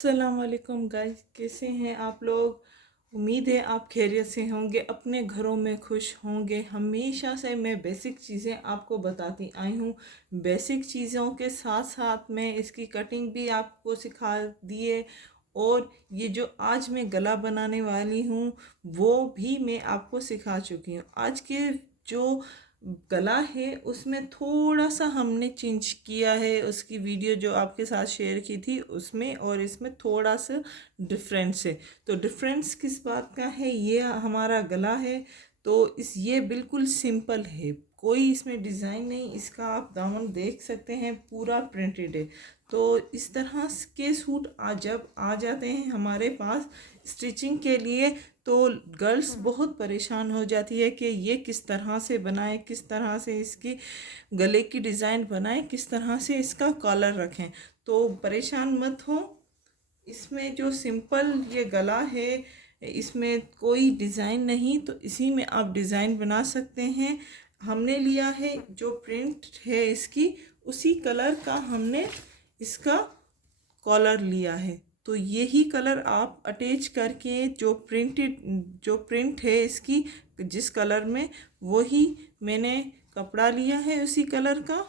अस्सलाम वालेकुम गाइस, कैसे हैं आप लोग। उम्मीद है आप खैरियत से होंगे, अपने घरों में खुश होंगे। हमेशा से मैं बेसिक चीज़ें आपको बताती आई हूँ। बेसिक चीज़ों के साथ साथ मैं इसकी कटिंग भी आपको सिखा दिए। और ये जो आज मैं गला बनाने वाली हूँ वो भी मैं आपको सिखा चुकी हूँ। आज के जो गला है उसमें थोड़ा सा हमने चेंज किया है, उसकी वीडियो जो आपके साथ शेयर की थी उसमें और इसमें थोड़ा सा डिफरेंस है। तो डिफरेंस किस बात का है, ये हमारा गला है तो ये बिल्कुल सिंपल है, कोई इसमें डिज़ाइन नहीं। इसका आप दामन देख सकते हैं, पूरा प्रिंटेड है। तो इस तरह के सूट जब आ जाते हैं हमारे पास स्टिचिंग के लिए तो गर्ल्स बहुत परेशान हो जाती है कि ये किस तरह से बनाएं, किस तरह से इसकी गले की डिज़ाइन बनाएं, किस तरह से इसका कॉलर रखें। तो परेशान मत हो, इसमें जो सिंपल ये गला है इसमें कोई डिज़ाइन नहीं, तो इसी में आप डिज़ाइन बना सकते हैं। हमने लिया है जो प्रिंट है इसकी, उसी कलर का हमने इसका कॉलर लिया है। तो यही कलर आप अटैच करके जो प्रिंट है इसकी जिस कलर में, वही मैंने कपड़ा लिया है उसी कलर का।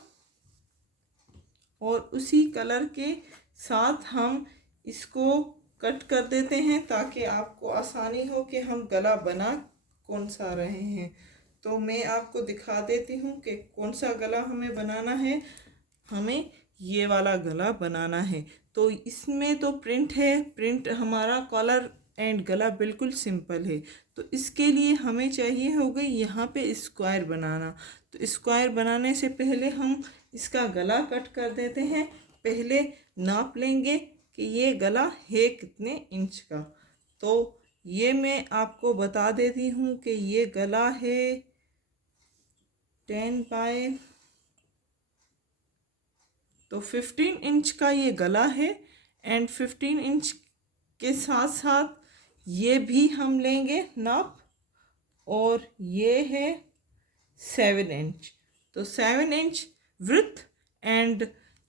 और उसी कलर के साथ हम इसको कट कर देते हैं ताकि आपको आसानी हो कि हम गला बना कौन सा रहे हैं। तो मैं आपको दिखा देती हूँ कि कौन सा गला हमें बनाना है। हमें ये वाला गला बनाना है। तो इसमें तो प्रिंट है, प्रिंट हमारा कॉलर एंड गला बिल्कुल सिंपल है। तो इसके लिए हमें चाहिए होगा यहाँ पे स्क्वायर बनाना। तो स्क्वायर बनाने से पहले हम इसका गला कट कर देते हैं। पहले नाप लेंगे कि ये गला है कितने इंच का। तो ये मैं आपको बता देती हूँ कि ये गला है 10 बाय, तो 15 इंच का ये गला है। एंड 15 इंच के साथ साथ ये भी हम लेंगे नाप, और ये है 7 इंच। तो 7 inch width and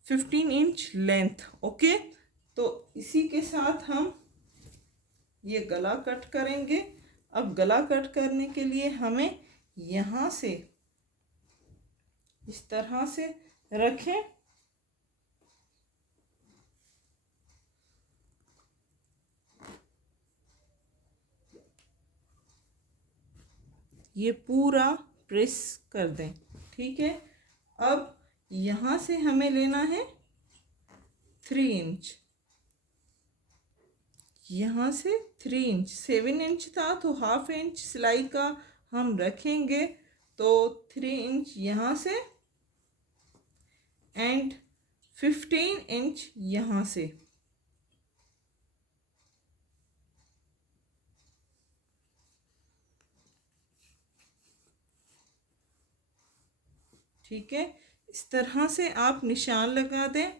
15 inch length. Okay, तो इसी के साथ हम ये गला कट करेंगे। अब गला कट करने के लिए हमें यहाँ से इस तरह से रखें। ये पूरा प्रेस कर दें, ठीक है। अब यहाँ से हमें लेना है 3 इंच, यहाँ से 3 इंच। 7 इंच था तो हाफ इंच सिलाई का हम रखेंगे, तो 3 इंच यहाँ से एंड 15 इंच यहाँ से। ठीक है, इस तरह से आप निशान लगा दें।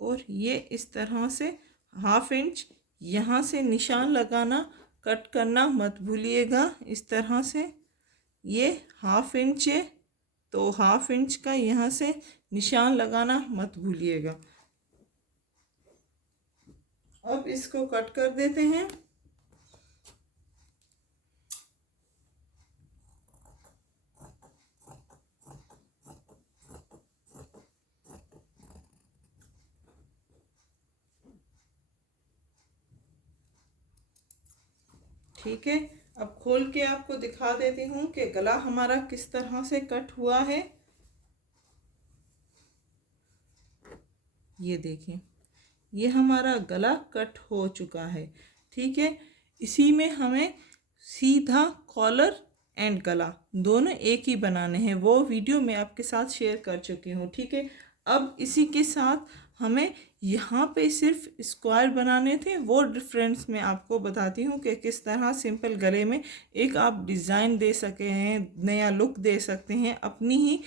और ये इस तरह से हाफ इंच यहाँ से निशान लगाना, कट करना मत भूलिएगा। इस तरह से ये हाफ इंच है तो हाफ इंच का यहाँ से निशान लगाना मत भूलिएगा। अब इसको कट कर देते हैं। ठीक है, अब खोल के आपको दिखा देती हूँ कि गला हमारा किस तरह से कट हुआ है। ये देखिए, ये हमारा गला कट हो चुका है। ठीक है, इसी में हमें सीधा कॉलर एंड गला दोनों एक ही बनाने हैं, वो वीडियो मैं आपके साथ शेयर कर चुकी हूँ। ठीक है, अब इसी के साथ हमें यहाँ पे सिर्फ स्क्वायर बनाने थे, वो डिफरेंस मैं आपको बताती हूँ कि किस तरह सिंपल गले में एक आप डिज़ाइन दे सके हैं, नया लुक दे सकते हैं अपनी ही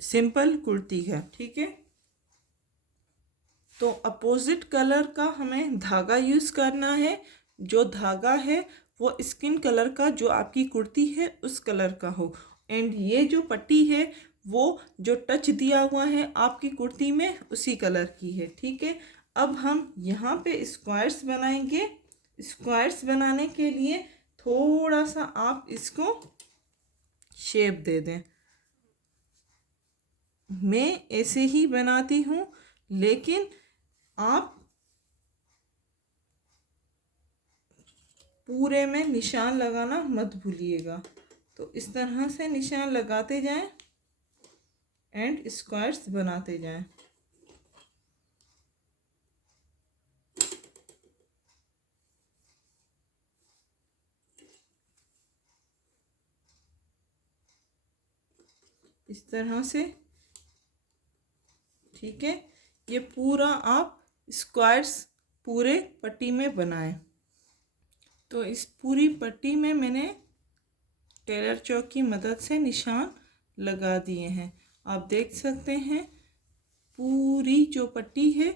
सिंपल कुर्ती का। ठीक है, तो अपोजिट कलर का हमें धागा यूज़ करना है। जो धागा है वो स्किन कलर का, जो आपकी कुर्ती है उस कलर का हो। एंड ये जो पट्टी है वो जो टच दिया हुआ है आपकी कुर्ती में उसी कलर की है। ठीक है, अब हम यहाँ पे स्क्वायर्स बनाएंगे। स्क्वायर्स बनाने के लिए थोड़ा सा आप इसको शेप दे दें। मैं ऐसे ही बनाती हूँ, लेकिन आप पूरे में निशान लगाना मत भूलिएगा। तो इस तरह से निशान लगाते जाएं एंड स्क्वायर्स बनाते जाएं। इस तरह से। ठीक है, ये पूरा आप स्क्वायर्स पूरे पट्टी में बनाएं। तो इस पूरी पट्टी में मैंने टेलर चौक की मदद से निशान लगा दिए हैं। आप देख सकते हैं पूरी जो पट्टी है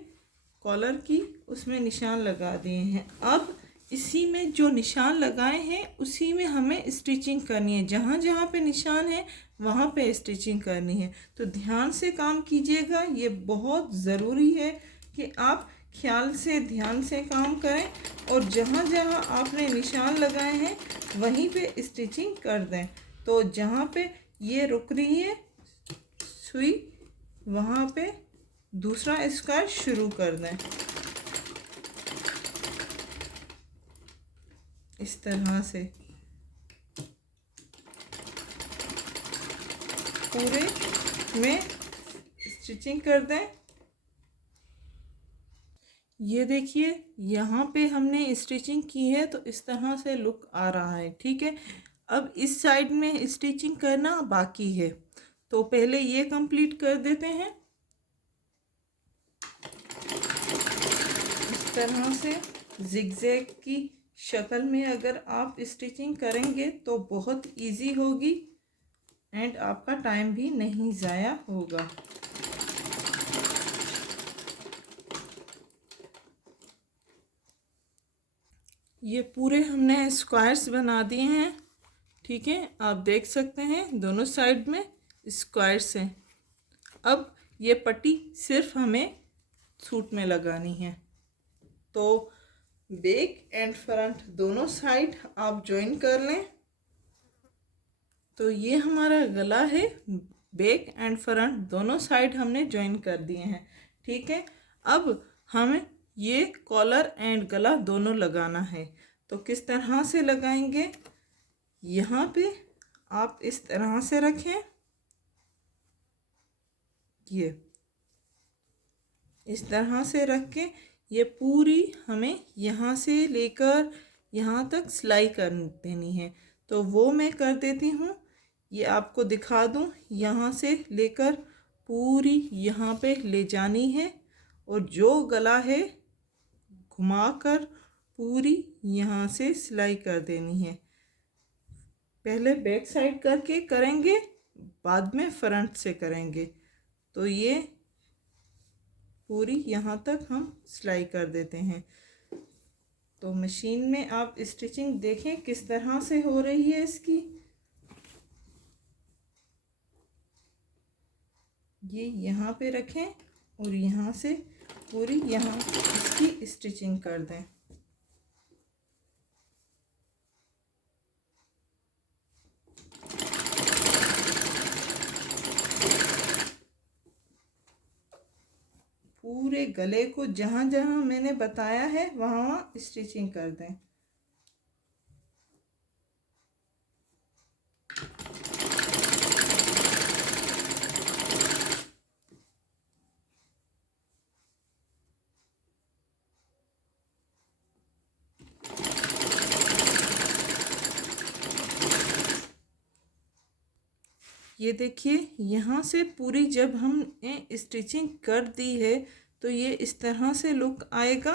कॉलर की उसमें निशान लगा दिए हैं। अब इसी में जो निशान लगाए हैं उसी में हमें स्टिचिंग करनी है। जहाँ जहाँ पे निशान है वहाँ पे स्टिचिंग करनी है। तो ध्यान से काम कीजिएगा, ये बहुत ज़रूरी है कि आप ख्याल से ध्यान से काम करें और जहाँ जहाँ आपने निशान लगाए हैं वहीं पे स्टिचिंग कर दें। तो जहाँ पे ये रुक रही है सुई वहाँ पे दूसरा स्क्वायर शुरू कर दें। इस तरह से पूरे में स्टिचिंग कर दें। ये देखिए यहाँ पे हमने स्टिचिंग की है तो इस तरह से लुक आ रहा है। ठीक है, अब इस साइड में स्टिचिंग करना बाकी है, तो पहले ये कंप्लीट कर देते हैं। इस तरह से जिगजैग की शक्ल में अगर आप स्टिचिंग करेंगे तो बहुत इजी होगी एंड आपका टाइम भी नहीं ज़ाया होगा। ये पूरे हमने स्क्वायर्स बना दिए हैं। ठीक है, आप देख सकते हैं दोनों साइड में स्क्वायर्स हैं। अब ये पट्टी सिर्फ हमें सूट में लगानी है। तो बैक एंड फ्रंट दोनों साइड आप ज्वाइन कर लें। तो ये हमारा गला है, बैक एंड फ्रंट दोनों साइड हमने ज्वाइन कर दिए हैं। ठीक है, अब हमें ये कॉलर एंड गला दोनों लगाना है। तो किस तरह से लगाएंगे, यहाँ पे आप इस तरह से रखें, ये इस तरह से रख के ये पूरी हमें यहाँ से लेकर यहाँ तक सिलाई कर देनी है। तो वो मैं कर देती हूँ, ये आपको दिखा दूँ। यहाँ से लेकर पूरी यहाँ पे ले जानी है और जो गला है घुमाकर पूरी यहाँ से सिलाई कर देनी है। पहले बैक साइड करके करेंगे, बाद में फ्रंट से करेंगे। तो ये पूरी यहाँ तक हम सिलाई कर देते हैं। तो मशीन में आप स्टिचिंग देखें किस तरह से हो रही है इसकी। ये यहाँ पे रखें और यहाँ से पूरी यहाँ इसकी स्टिचिंग कर दें। पूरे गले को जहाँ जहाँ मैंने बताया है वहाँ वहाँ स्टिचिंग कर दें। ये देखिए यहाँ से पूरी जब हमने स्टिचिंग कर दी है तो ये इस तरह से लुक आएगा।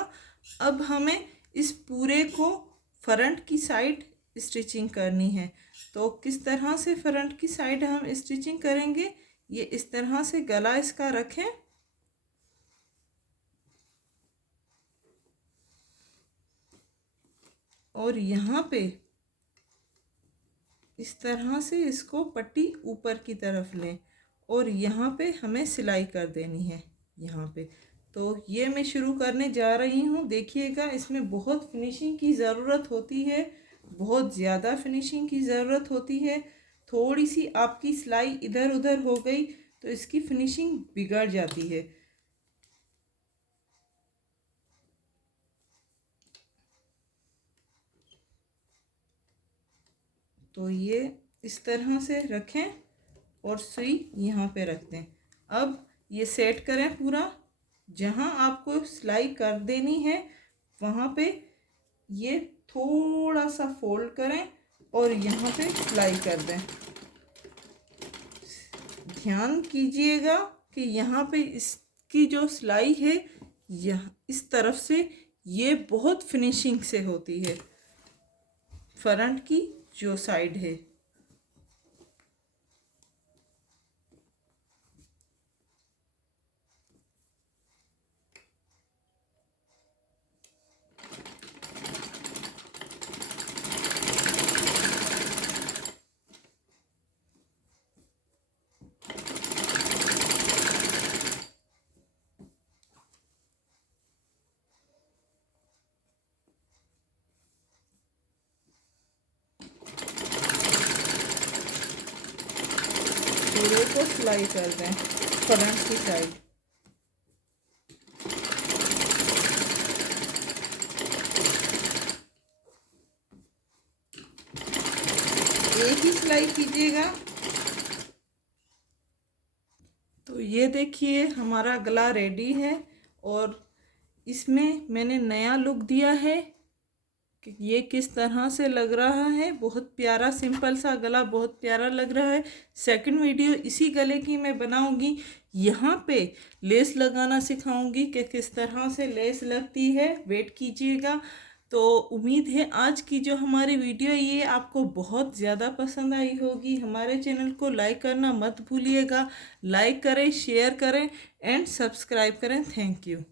अब हमें इस पूरे को फ्रंट की साइड स्टिचिंग करनी है। तो किस तरह से फ्रंट की साइड हम स्टिचिंग करेंगे, ये इस तरह से गला इसका रखें और यहाँ पे इस तरह से इसको पट्टी ऊपर की तरफ लें और यहाँ पे हमें सिलाई कर देनी है यहाँ पे। तो ये मैं शुरू करने जा रही हूँ। देखिएगा, इसमें बहुत फिनिशिंग की ज़रूरत होती है, बहुत ज़्यादा फिनिशिंग की ज़रूरत होती है। थोड़ी सी आपकी सिलाई इधर उधर हो गई तो इसकी फिनिशिंग बिगड़ जाती है। तो ये इस तरह से रखें और सुई यहाँ पे रख दें। अब ये सेट करें पूरा। जहाँ आपको सिलाई कर देनी है वहाँ पे ये थोड़ा सा फोल्ड करें और यहाँ पे सिलाई कर दें। ध्यान कीजिएगा कि यहाँ पे इसकी जो सिलाई है यह इस तरफ से ये बहुत फिनिशिंग से होती है, फ्रंट की जो साइड है। पूरे को सिलाई कर दें फ्रंट की साइड। एक ही सिलाई कीजिएगा। तो ये देखिए हमारा गला रेडी है और इसमें मैंने नया लुक दिया है कि ये किस तरह से लग रहा है। बहुत प्यारा सिंपल सा गला, बहुत प्यारा लग रहा है। सेकंड वीडियो इसी गले की मैं बनाऊंगी। यहाँ पे लेस लगाना सिखाऊंगी कि किस तरह से लेस लगती है। वेट कीजिएगा। तो उम्मीद है आज की जो हमारी वीडियो ये आपको बहुत ज़्यादा पसंद आई होगी। हमारे चैनल को लाइक करना मत भूलिएगा। लाइक करें, शेयर करें एंड सब्सक्राइब करें। Thank you.